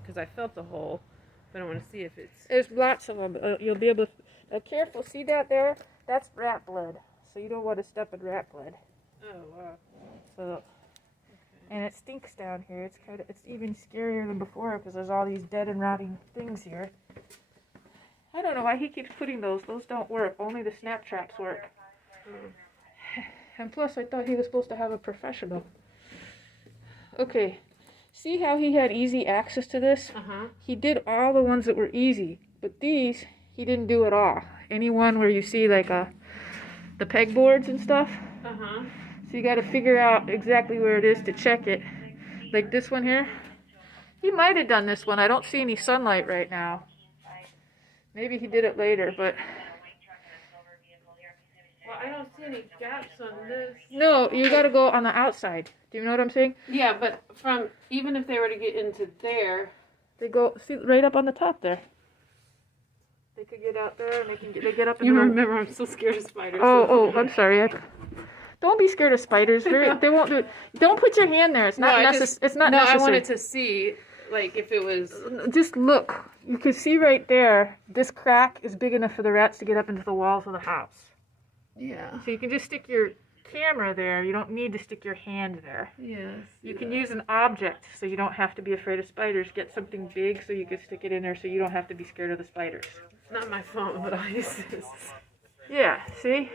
because I felt the hole, but I want to see if it's... There's lots of them. You'll be able to... careful, see that there? That's rat blood. So you don't want to step in rat blood. Oh, wow. So, and it stinks down here. It's even scarier than before because there's all these dead and rotting things here. I don't know why he keeps putting those. Those don't work. Only the snap traps work. And plus, I thought he was supposed to have a professional. Okay. See how he had easy access to this? Uh-huh. He did all the ones that were easy, but these, he didn't do at all. Any one where you see like the pegboards and stuff. Uh-huh. So you got to figure out exactly where it is to check it. Like this one here. He might have done this one. I don't see any sunlight right now. Maybe he did it later, but... Well, I don't see any gaps on this. No, you got to go on the outside. Do you know what I'm saying? Yeah, but from... Even if they were to get into there... They go... See, right up on the top there. They could get out there and they get up. You remember, I'm so scared of spiders. Oh, I'm sorry. Don't be scared of spiders. They won't do it. Don't put your hand there. It's not necessary. It's not necessary. I wanted to see, like, if it was... Just look. You can see right there, this crack is big enough for the rats to get up into the walls of the house. Yeah. So you can just stick your camera there. You don't need to stick your hand there. Yes. You can use an object so you don't have to be afraid of spiders. Get something big so you can stick it in there so you don't have to be scared of the spiders. It's not my phone, but I use this. Yeah, see?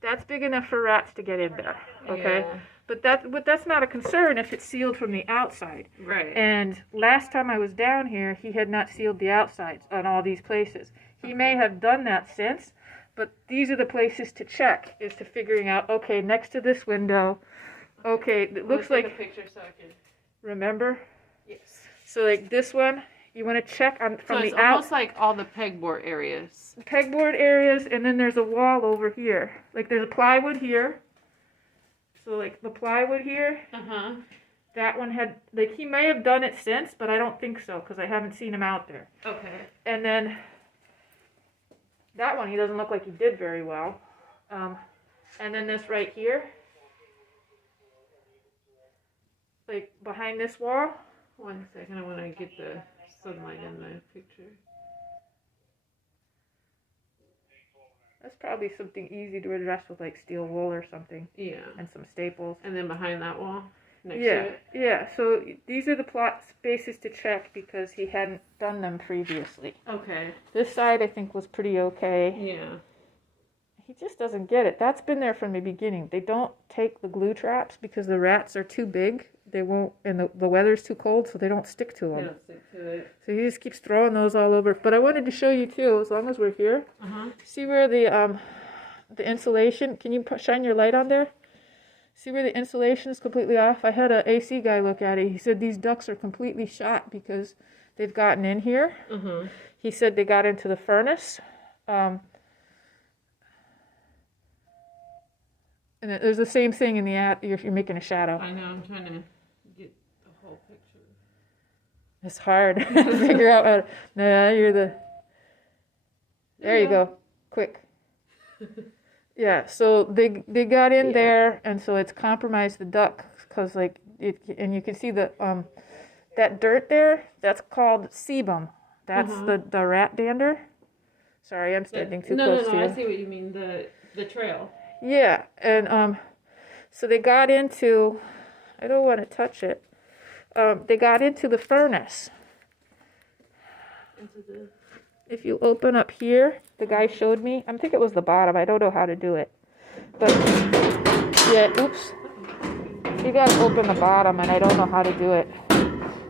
That's big enough for rats to get in there, okay? Yeah. But that's not a concern if it's sealed from the outside. Right. And last time I was down here, he had not sealed the outsides on all these places. He may have done that since, but these are the places to check, is to figuring out, okay, next to this window, okay, it looks like... Take a picture so I can... Remember? Yes. So like this one, you want to check on from the So it's almost like all the pegboard areas. Pegboard areas, and then there's a wall over here. Like there's a plywood here. So like the plywood here. Uh-huh. That one had, like he may have done it since, but I don't think so because I haven't seen him out there. Okay. And then that one, he doesn't look like he did very well. And then this right here. Like behind this wall. 1 second, I want to get the sunlight in the picture. That's probably something easy to address with like steel wool or something. Yeah. And some staples. And then behind that wall, next to it? Yeah. So these are the plot spaces to check because he hadn't done them previously. Okay. This side I think was pretty okay. Yeah. He just doesn't get it. That's been there from the beginning. They don't take the glue traps because the rats are too big. They won't, and the weather's too cold, so they don't stick to them. They don't stick to it. So he just keeps throwing those all over. But I wanted to show you too, as long as we're here. Uh-huh. See where the insulation? Can you shine your light on there? See where the insulation is completely off? I had an AC guy look at it. He said these ducts are completely shot because they've gotten in here. Uh-huh. He said they got into the furnace. And there's the same thing in the you're making a shadow. I know, I'm trying to get the whole picture. It's hard to figure out how to, no, you're the, there you go, quick. Yeah, so they got in there, and so it's compromised the duct, because like, and you can see the, that dirt there, that's called sebum. That's the rat dander. Sorry, I'm standing too close to you. No, I see what you mean, the trail. Yeah, and so they got into, I don't want to touch it, they got into the furnace. If you open up here, the guy showed me, I think it was the bottom, I don't know how to do it. But, yeah, oops. You got to open the bottom, and I don't know how to do it.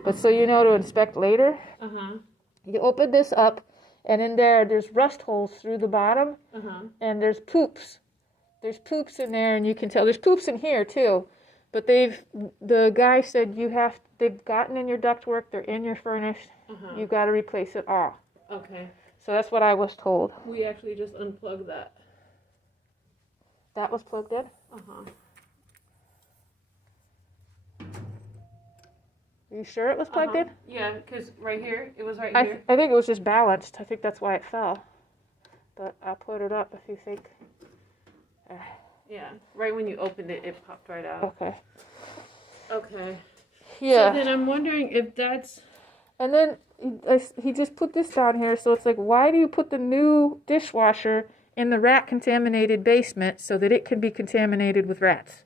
But so you know to inspect later. Uh-huh. You open this up, and in there's rust holes through the bottom, and there's poops. There's poops in there, and you can tell. There's poops in here, too. But the guy said they've gotten in your ductwork, they're in your furnace, you've got to replace it all. Okay. So that's what I was told. We actually just unplugged that. That was plugged in? Uh-huh. Are you sure it was plugged in? Yeah, because right here, it was right here. I think it was just balanced. I think that's why it fell. But I'll put it up if you think. Yeah, right when you opened it, it popped right out. Okay. Okay. Yeah. So then I'm wondering if that's... And then he just put this down here, so it's like, why do you put the new dishwasher in the rat-contaminated basement so that it can be contaminated with rats?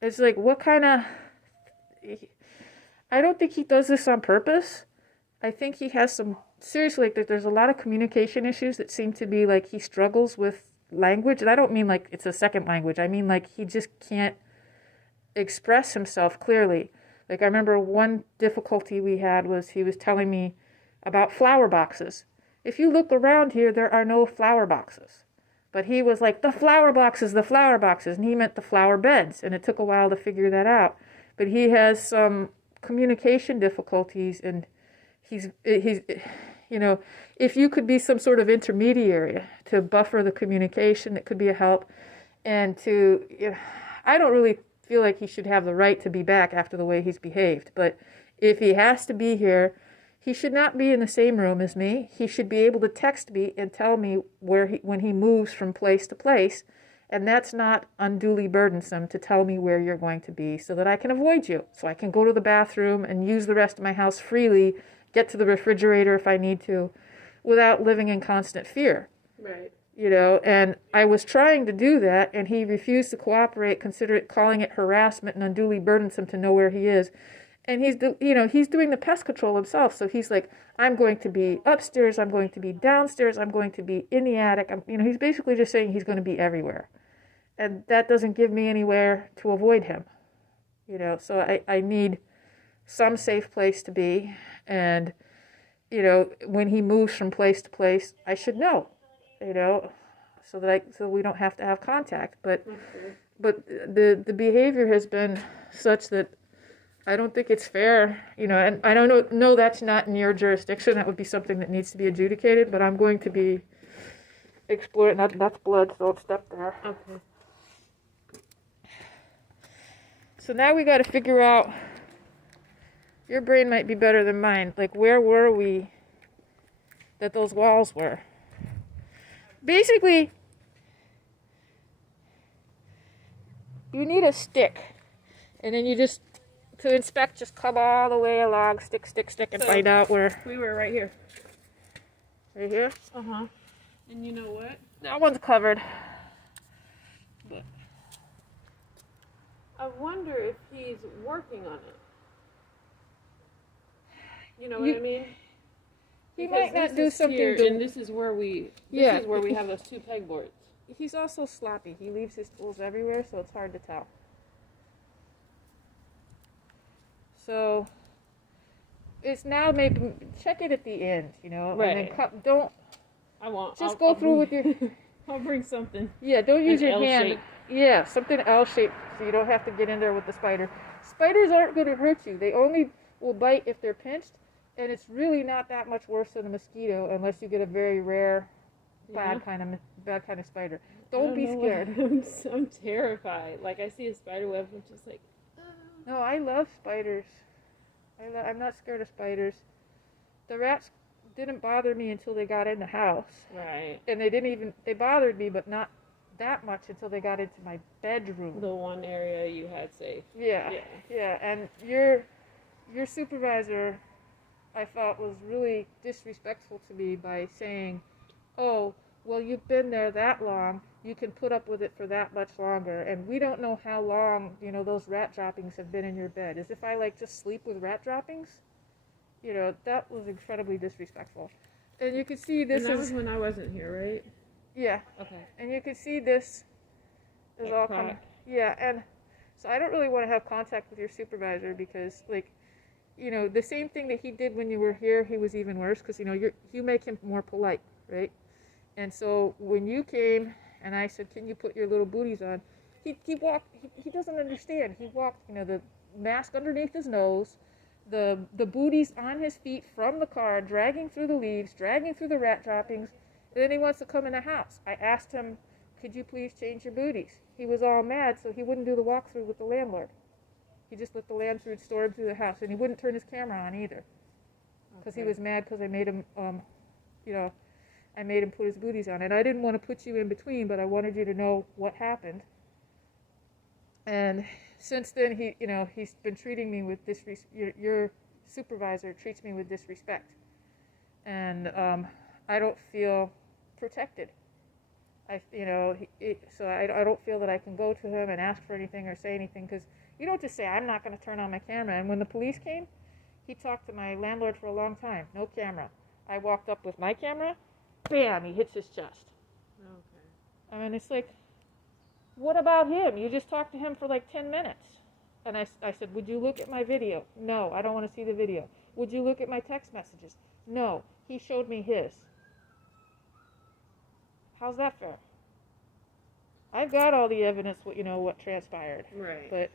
It's like, what kind of... I don't think he does this on purpose. I think he has some... Seriously, like, there's a lot of communication issues that seem to be like he struggles with language. And I don't mean like it's a second language. I mean like he just can't express himself clearly. Like, I remember one difficulty we had was he was telling me about flower boxes. If you look around here, there are no flower boxes. But he was like, the flower boxes. And he meant the flower beds. And it took a while to figure that out. But he has some communication difficulties. And he's you know, if you could be some sort of intermediary to buffer the communication, it could be a help. And I don't really feel like he should have the right to be back after the way he's behaved. But if he has to be here, he should not be in the same room as me. He should be able to text me and tell me when he moves from place to place. And that's not unduly burdensome to tell me where you're going to be so that I can avoid you. So I can go to the bathroom and use the rest of my house freely, get to the refrigerator if I need to, without living in constant fear. Right. You know, and I was trying to do that, and he refused to cooperate, calling it harassment and unduly burdensome to know where he is. And he's doing the pest control himself. So he's like, I'm going to be upstairs, I'm going to be downstairs, I'm going to be in the attic. He's basically just saying he's going to be everywhere. And that doesn't give me anywhere to avoid him. You know, so I need some safe place to be. And, you know, when he moves from place to place, I should know. You know, so we don't have to have contact. But the behavior has been such that I don't think it's fair. You know, and I don't know that's not in your jurisdiction. That would be something that needs to be adjudicated. But I'm going to be exploring. That's blood, so don't step there. Okay. So now we got to figure out. Your brain might be better than mine. Like, where were we that those walls were? Basically, you need a stick, and then you just, to inspect, just come all the way along, stick, and So, find out where. We were right here. Right here? Uh-huh. And you know what? That one's covered. But I wonder if he's working on it. You know what I mean? He Because might not this do is something. here, and this is where we have those two pegboards. He's also sloppy. He leaves his tools everywhere, so it's hard to tell. So it's now maybe check it at the end, you know, Right. and then don't. I'll Go through with your. I'll bring something. Yeah, don't use An your L hand. shape. Yeah, something L-shaped, so you don't have to get in there with the spider. Spiders aren't going to hurt you. They only will bite if they're pinched, and it's really not that much worse than a mosquito unless you get a very rare, bad kind of spider. Don't be scared. I'm terrified. Like, I see a spider web, I'm just like, No, I love spiders. I'm not scared of spiders. The rats didn't bother me until they got in the house. right. And they bothered me, but not that much until they got into my bedroom. The one area you had safe. Yeah. And your supervisor, I thought, was really disrespectful to me by saying, oh, well, you've been there that long, you can put up with it for that much longer, and we don't know how long, you know, those rat droppings have been in your bed. As if I, like, just sleep with rat droppings? You know, that was incredibly disrespectful. And you can see this And that was when I wasn't here, right? Yeah. Okay. And you can see this is Like all crack. coming. Yeah, and so I don't really want to have contact with your supervisor because, like, you know, the same thing that he did when you were here, he was even worse because, you know, you make him more polite, right? And so when you came and I said, can you put your little booties on? He walked, he doesn't understand. He walked, you know, the mask underneath his nose, the booties on his feet from the car, dragging through the leaves, dragging through the rat droppings, and then he wants to come in the house. I asked him, could you please change your booties? He was all mad, so he wouldn't do the walkthrough with the landlord. He just let the landlord store him through the house, and he wouldn't turn his camera on either, because he was mad because I made him, you know, I made him put his booties on. And I didn't want to put you in between, but I wanted you to know what happened. And since then, he's been treating me with your supervisor treats me with disrespect, and I don't feel protected. So I don't feel that I can go to him and ask for anything or say anything, because you don't just say, I'm not going to turn on my camera. And when the police came, he talked to my landlord for a long time. No camera. I walked up with my camera, bam, he hits his chest. Okay. I mean, it's like, what about him? You just talked to him for like 10 minutes. And I said, would you look at my video? No, I don't want to see the video. Would you look at my text messages? No, he showed me his. How's that fair? I've got all the evidence, what transpired. Right. But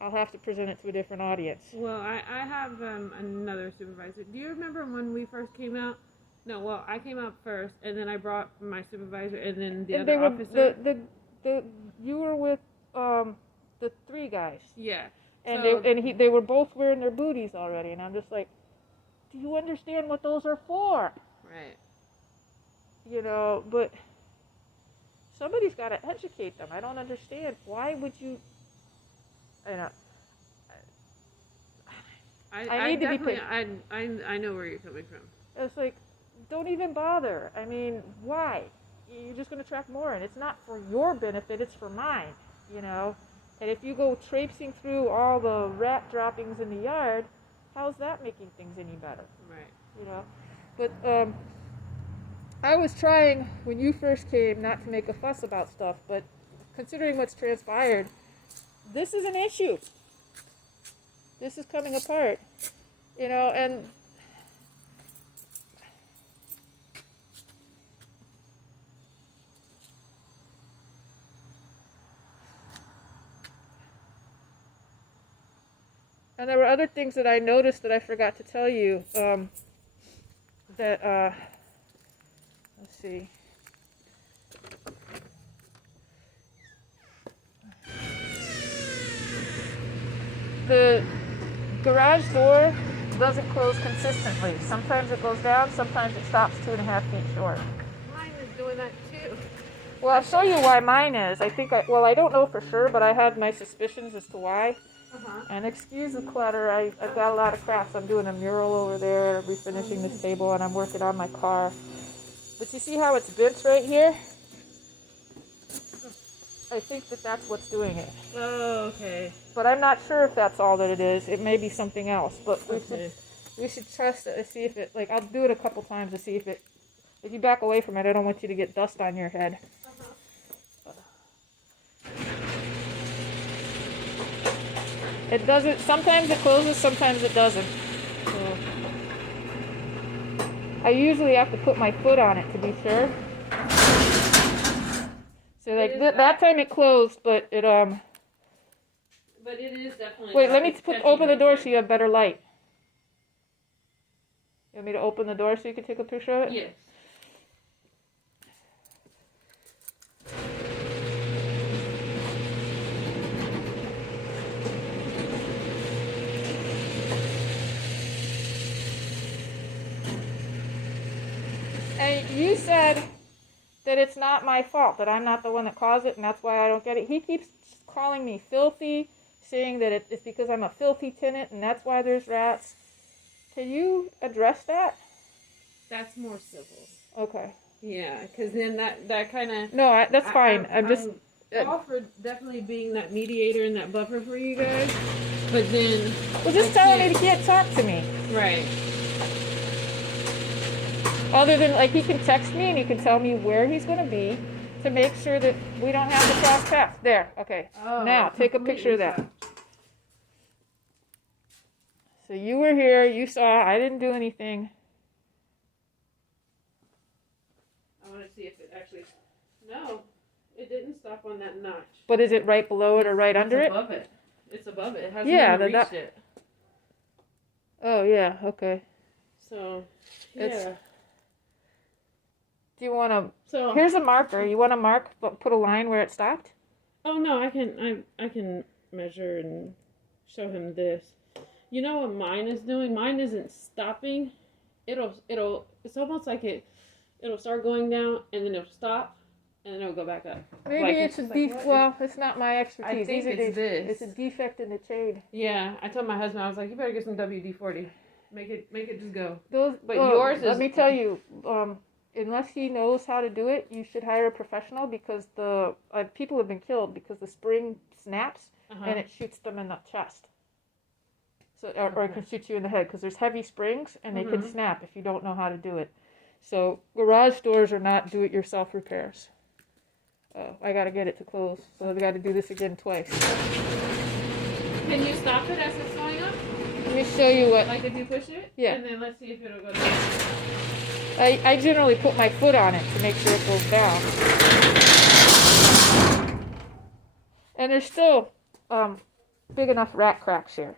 I'll have to present it to a different audience. Well, I have another supervisor. Do you remember when we first came out? No, well, I came out first, and then I brought my supervisor, and then the other officer. You were with the 3 guys. Yeah. And so, they were both wearing their booties already, and I'm just like, do you understand what those are for? Right. But somebody's got to educate them. I don't understand. Why would you? I need to be paid. I know where you're coming from. It's like, don't even bother. I mean, why? You're just going to attract more, and it's not for your benefit. It's for mine. And if you go traipsing through all the rat droppings in the yard, how's that making things any better? Right. But I was trying, when you first came, not to make a fuss about stuff, but considering what's transpired, this is an issue. This is coming apart, and there were other things that I noticed that I forgot to tell you, let's see. The garage door doesn't close consistently. Sometimes it goes down, sometimes it stops 2.5 feet short. Mine is doing that too. Well, I'll show you why mine is. I don't know for sure, but I had my suspicions as to why. And excuse the clutter, I've got a lot of crafts. I'm doing a mural over there, refinishing this table, and I'm working on my car. But you see how it's bent right here? I think that's what's doing it. Oh, okay. But I'm not sure if that's all that it is. It may be something else. But we should trust it and see if it, I'll do it a couple times to see if you back away from it, I don't want you to get dust on your head. It doesn't, sometimes it closes, sometimes it doesn't. So I usually have to put my foot on it to be sure. So that time it closed, but it But it is definitely. Wait, let me open the door so you have better light. You want me to open the door so you can take a picture of it? Yes. And you said that it's not my fault, that I'm not the one that caused it, and that's why I don't get it. He keeps calling me filthy, saying that it's because I'm a filthy tenant, and that's why there's rats. Can you address that? That's more civil. Okay. Yeah, because then that kind of... No, that's fine. I'm all for definitely being that mediator and that buffer for you guys, but then... Well, just tell him he can't talk to me. Right. Other than, he can text me and he can tell me where he's going to be to make sure that we don't have to cross paths. There, okay. Oh, now, take a picture of that. So you were here, you saw, I didn't do anything. I want to see if it actually... No, it didn't stop on that notch. But is it right below it or right under it? It's above it. It's above it. It hasn't even reached it. Oh, yeah, okay. So, yeah. Do you want to... So here's a marker. You want to mark, but put a line where it stopped? Oh, no, I can measure and show him this. You know what mine is doing? Mine isn't stopping. It's almost like it'll start going down and then it'll stop and then it'll go back up. Maybe like, it's a defect. Well, it's not my expertise. I think it's this. It's a defect in the chain. Yeah, I told my husband, I was like, you better get some WD-40. Make it just go. But yours is... Let me tell you, unless he knows how to do it, you should hire a professional, because the people have been killed because the spring snaps and it shoots them in the chest. So or it can shoot you in the head, because there's heavy springs and they can snap if you don't know how to do it. So garage doors are not do-it-yourself repairs. I got to get it to close, so I've got to do this again twice. Can you stop it as it's going up? Let me show you what... Like if you push it? Yeah. And then let's see if it'll go down. I generally put my foot on it to make sure it goes down. And there's still big enough rat cracks here.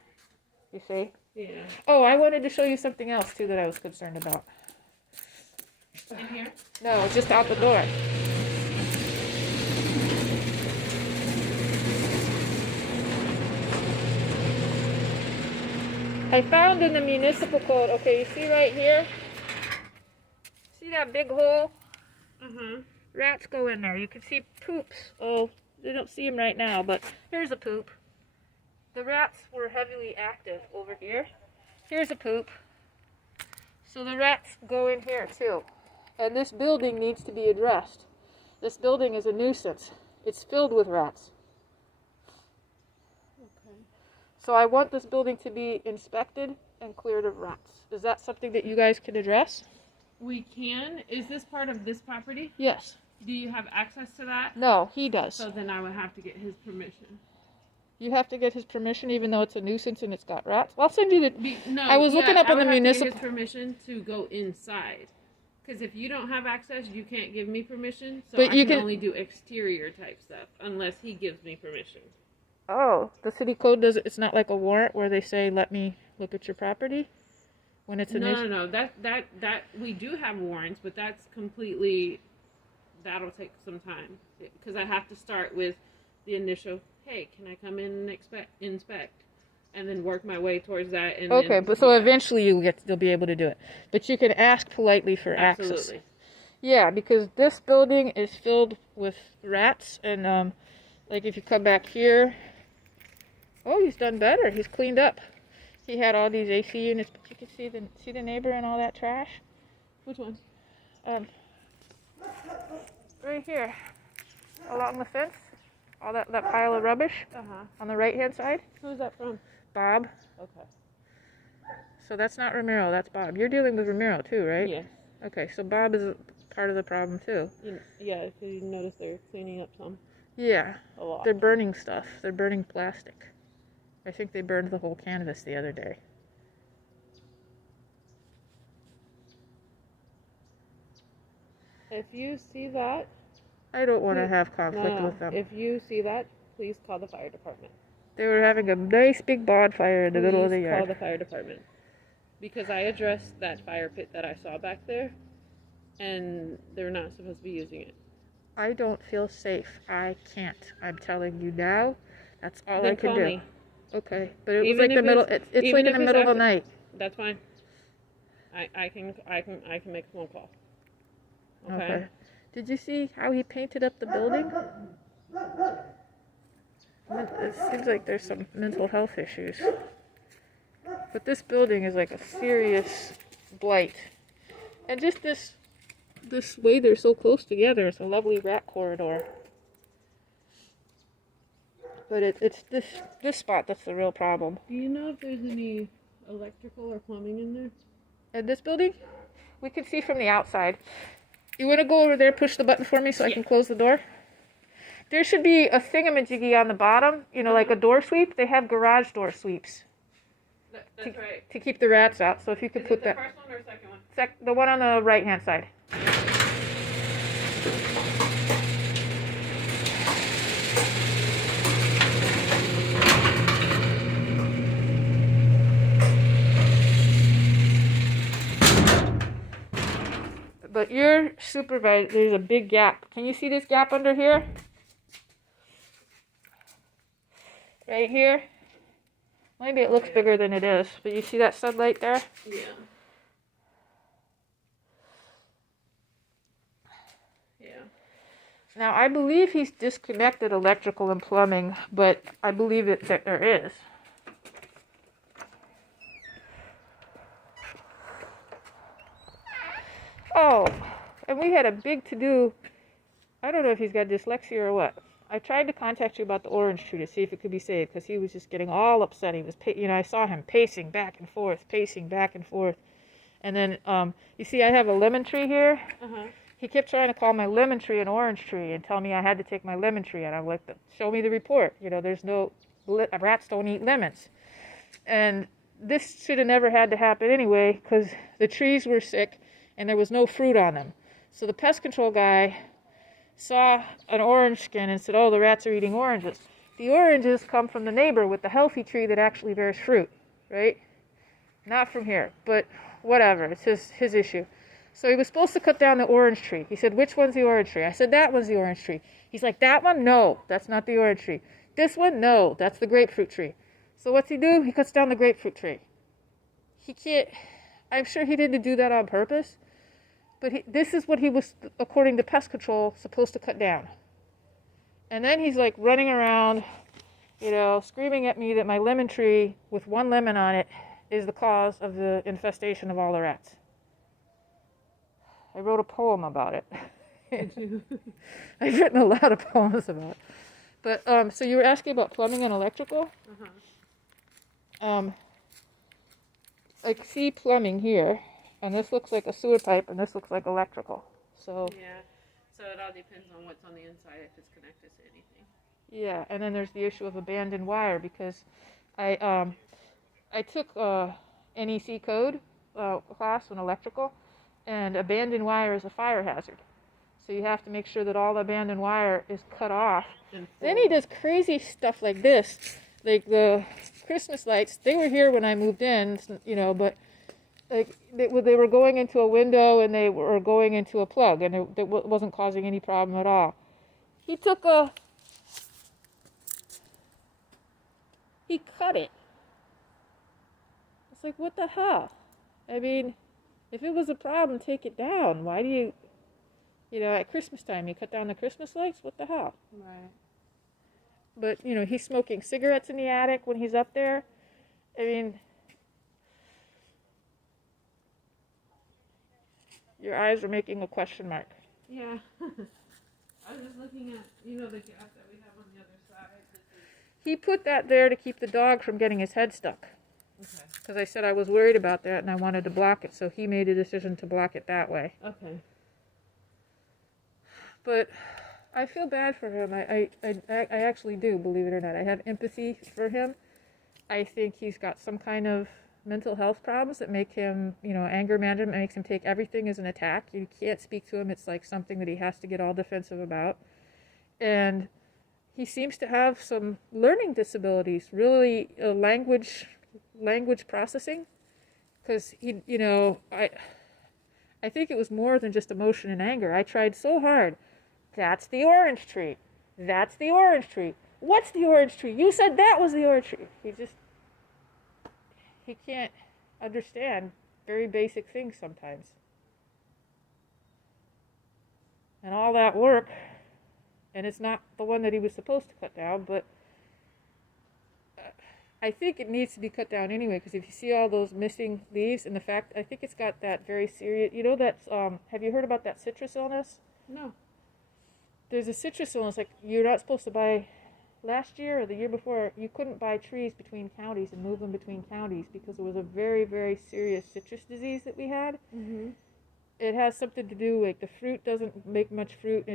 You see? Yeah. Oh, I wanted to show you something else too that I was concerned about. In here? No, just out the door. I found in the municipal code, okay, you see right here? See that big hole? Rats go in there. You can see poops. Oh, they don't see them right now, but here's a poop. The rats were heavily active over here. Here's a poop. So the rats go in here too. And this building needs to be addressed. This building is a nuisance. It's filled with rats. Okay. So I want this building to be inspected and cleared of rats. Is that something that you guys can address? We can. Is this part of this property? Yes. Do you have access to that? No, he does. So then I would have to get his permission. You have to get his permission, even though it's a nuisance and it's got rats. I'll send you the... No, I was looking up on the municipal... I would have to get his permission to go inside. Because if you don't have access, you can't give me permission. So I can only do exterior type stuff unless he gives me permission. Oh, the city code does it. It's not like a warrant where they say, "Let me look at your property." When it's a no. That we do have warrants, but that's completely. That'll take some time because I have to start with the initial. Hey, can I come in and inspect, and then work my way towards that. And okay, but so eventually you'll be able to do it, but you can ask politely for access. Yeah, because this building is filled with rats, and like if you come back here. Oh, he's done better. He's cleaned up. He had all these AC units, but you can see the neighbor and all that trash. Which one? Right here, along the fence, all that pile of rubbish on the right-hand side. Who's that from? Bob. Okay. So that's not Ramiro. That's Bob. You're dealing with Ramiro too, right? Yes. Okay, so Bob is part of the problem too. Yeah, because you notice they're cleaning up some. Yeah. A lot. They're burning stuff. They're burning plastic. I think they burned the whole canvas the other day. If you see that... I don't want to have conflict with them. If you see that, please call the fire department. They were having a nice big bonfire in the middle of the yard. Call the fire department. Because I addressed that fire pit that I saw back there, and they're not supposed to be using it. I don't feel safe. I can't. I'm telling you now. That's all I can call do. Me. Okay, but it was like the middle. It's like in the middle of the night. That's fine. I can make a phone call. Okay. Did you see how he painted up the building? It seems like there's some mental health issues. But this building is like a serious blight. And just this way they're so close together. It's a lovely rat corridor. But it's this spot that's the real problem. Do you know if there's any electrical or plumbing in there? In this building? We can see from the outside. You want to go over there, push the button for me so I can close the door? There should be a thingamajiggy on the bottom, like a door sweep. They have garage door sweeps. That's right. To keep the rats out. So if you could put that. The first one or second one? The one on the right-hand side. But your supervisor, there's a big gap. Can you see this gap under here? Right here? Maybe it looks bigger than it is, but you see that sunlight there? Yeah. Yeah. Now, I believe he's disconnected electrical and plumbing, but I believe that there is. Oh, and we had a big to-do. I don't know if he's got dyslexia or what. I tried to contact you about the orange tree to see if it could be saved, because he was just getting all upset. He was, I saw him pacing back and forth. And then, you see, I have a lemon tree here. Uh-huh. He kept trying to call my lemon tree an orange tree and tell me I had to take my lemon tree out. I'm like, show me the report. There's no, rats don't eat lemons. And this should have never had to happen anyway, because the trees were sick and there was no fruit on them. So the pest control guy saw an orange skin and said, oh, the rats are eating oranges. The oranges come from the neighbor with the healthy tree that actually bears fruit, right? Not from here, but whatever. It's his issue. So he was supposed to cut down the orange tree. He said, which one's the orange tree? I said, that one's the orange tree. He's like, that one? No, that's not the orange tree. This one? No, that's the grapefruit tree. So what's he do? He cuts down the grapefruit tree. He can't, I'm sure he didn't do that on purpose, but this is what he was, according to pest control, supposed to cut down. And then he's like running around, screaming at me that my lemon tree with one lemon on it is the cause of the infestation of all the rats. I wrote a poem about it. Did you? I've written a lot of poems about it. But, so you were asking about plumbing and electrical? Uh-huh. I see plumbing here, and this looks like a sewer pipe, and this looks like electrical. So Yeah. So it all depends on what's on the inside, if it's connected to anything. yeah, and then there's the issue of abandoned wire, because I took NEC code class on electrical, and abandoned wire is a fire hazard. So you have to make sure that all the abandoned wire is cut off. Then he does crazy stuff like this, like the Christmas lights. They were here when I moved in, but like they were going into a window and they were going into a plug, and it wasn't causing any problem at all. He cut it. It's like, what the hell? I mean, if it was a problem, take it down. Why do you, at Christmas time, you cut down the Christmas lights? What the hell? Right. But, he's smoking cigarettes in the attic when he's up there. I mean, your eyes are making a question mark. Yeah. I was just looking at, the gap that we have on the other side. He put that there to keep the dog from getting his head stuck. Okay. Because I said I was worried about that and I wanted to block it, so he made a decision to block it that way. Okay. But I feel bad for him. I actually do, believe it or not. I have empathy for him. I think he's got some kind of mental health problems that make him, anger management makes him take everything as an attack. You can't speak to him. It's like something that he has to get all defensive about. And he seems to have some learning disabilities, really language processing. Because, I think it was more than just emotion and anger. I tried so hard. That's the orange tree. That's the orange tree. What's the orange tree? You said that was the orange tree. He can't understand very basic things sometimes. And all that work, and it's not the one that he was supposed to cut down, but I think it needs to be cut down anyway, because if you see all those missing leaves and the fact, I think it's got that very serious, that's, have you heard about that citrus illness? No. There's a citrus illness, like you're not supposed to buy, last year or the year before, you couldn't buy trees between counties and move them between counties because it was a very, very serious citrus disease that we had. Mm-hmm. It has something to do, like the fruit doesn't make much fruit.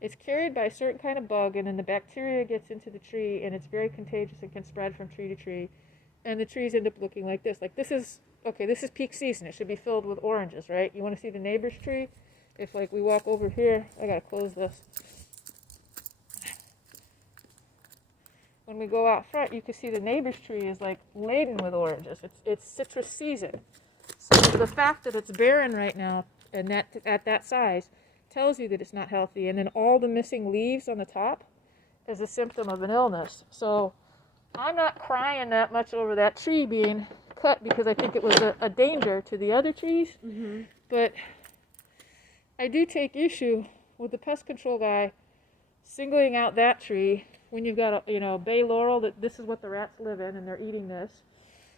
It's carried by a certain kind of bug, and then the bacteria gets into the tree, and it's very contagious and can spread from tree to tree. And the trees end up looking like this. Like this is peak season. It should be filled with oranges, right? You want to see the neighbor's tree? If like we walk over here, I gotta close this. When we go out front, you can see the neighbor's tree is like laden with oranges. It's citrus season. So the fact that it's barren right now and that at that size tells you that it's not healthy. And then all the missing leaves on the top is a symptom of an illness. So I'm not crying that much over that tree being cut because I think it was a danger to the other trees. Mm-hmm. But I do take issue with the pest control guy singling out that tree, when you've got a bay laurel, that this is what the rats live in and they're eating this.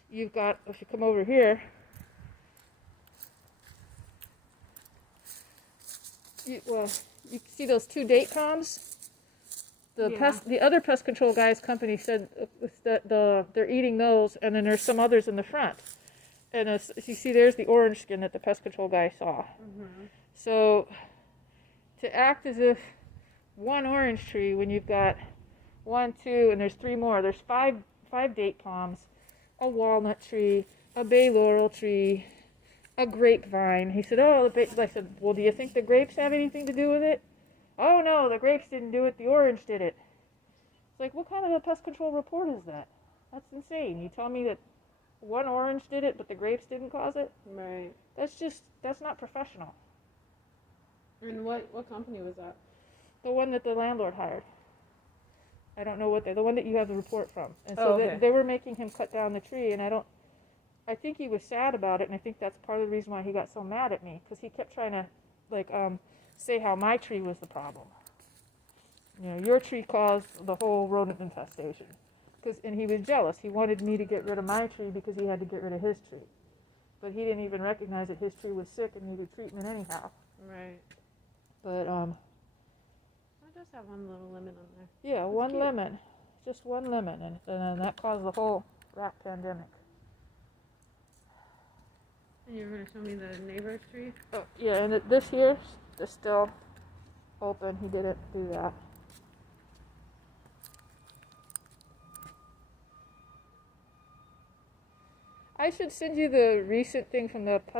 You've got, if you come over here, you see those 2 date palms? The other pest control guy's company said that they're eating those, and then there's some others in the front. And as you see, there's the orange skin that the pest control guy saw. Mm-hmm. So to act as if one orange tree, when you've got 1, 2, and there's 3 more, there's five date palms, a walnut tree, a bay laurel tree, a grapevine. He said, I said, well, do you think the grapes have anything to do with it? Oh, no, the grapes didn't do it, the orange did it. It's like, what kind of a pest control report is that? That's insane. You tell me that one orange did it, but the grapes didn't cause it? Right. That's not professional. And what company was that? The one that the landlord hired. I don't know what the one that you have the report from. And so okay. they were making him cut down the tree, and I think he was sad about it, and I think that's part of the reason why he got so mad at me, because he kept trying to, say how my tree was the problem. Your tree caused the whole rodent infestation. And he was jealous. He wanted me to get rid of my tree because he had to get rid of his tree. But he didn't even recognize that his tree was sick and needed treatment anyhow. Right. But, I just have one little lemon on there. yeah, That's one cute. lemon. Just one lemon. And then that caused the whole rat pandemic. And you're going to show me the neighbor's tree? Oh, yeah, and this here is still open. He didn't do that. I should send you the recent thing from the